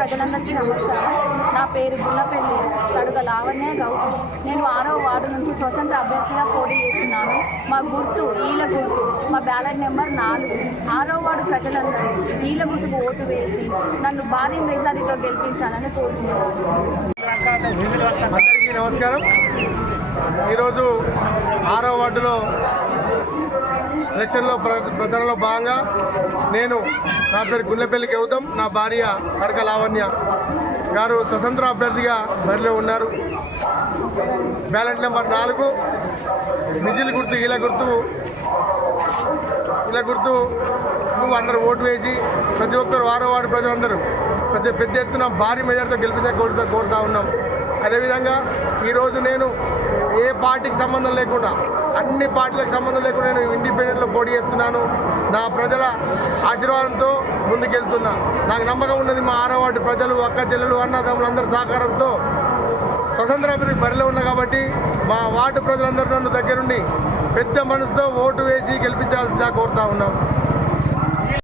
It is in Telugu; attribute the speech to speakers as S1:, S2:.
S1: ప్రజలందరికీ నమస్కారం నా పేరు గుల్లపల్లి తడుగ లావణ్య గౌడ్ నేను ఆరో వార్డు నుంచి స్వతంత్ర అభ్యర్థిగా పోటీ చేస్తున్నాను. మా గుర్తు ఈల గుర్తు మా బ్యాలెట్ నెంబర్ నాలుగు. ఆరో వార్డు ప్రజలందరూ ఈల గుర్తుకు ఓటు వేసి నన్ను భారీ మెజారిటీలో గెలిపించాలని కోరుకుంటున్నాను
S2: నమస్కారం. ఈరోజు ఆరో వార్డులో ఎలక్షన్లో ప్ర ప్రచారంలో భాగంగా నేను నా పేరు గుండెపల్లి గౌతమ్ నా భార్య కడక లావణ్య గారు స్వతంత్ర అభ్యర్థిగా బరిలో ఉన్నారు. బ్యాలెట్ నెంబర్ నాలుగు మిజిల్ గుర్తు ఇలా గుర్తు ఇలా గుర్తు నువ్వు అందరూ ఓటు వేసి ప్రతి ఒక్కరు వారో వాడు ప్రజలందరూ ప్రతి పెద్ద ఎత్తున భారీ మెజార్టీతో గెలిపించే కోరుతా కోరుతా ఉన్నాం. అదేవిధంగా ఈరోజు నేను ఏ పార్టీకి సంబంధం లేకుండా అన్ని పార్టీలకు సంబంధం లేకుండా నేను ఇండిపెండెంట్లో పోటీ చేస్తున్నాను. నా ప్రజల ఆశీర్వాదంతో ముందుకెళ్తున్నా. నాకు నమ్మకం ఉన్నది మా ఆరవాటి ప్రజలు అక్క చెల్లెలు అన్నదమ్ములందరి సహకారంతో స్వతంత్ర అభివృద్ధి బరిలో ఉన్నా కాబట్టి మా వార్డు ప్రజలందరూ నన్ను దగ్గరుండి పెద్ద మనసుతో ఓటు వేసి గెలిపించాల్సిందిగా కోరుతా ఉన్నాం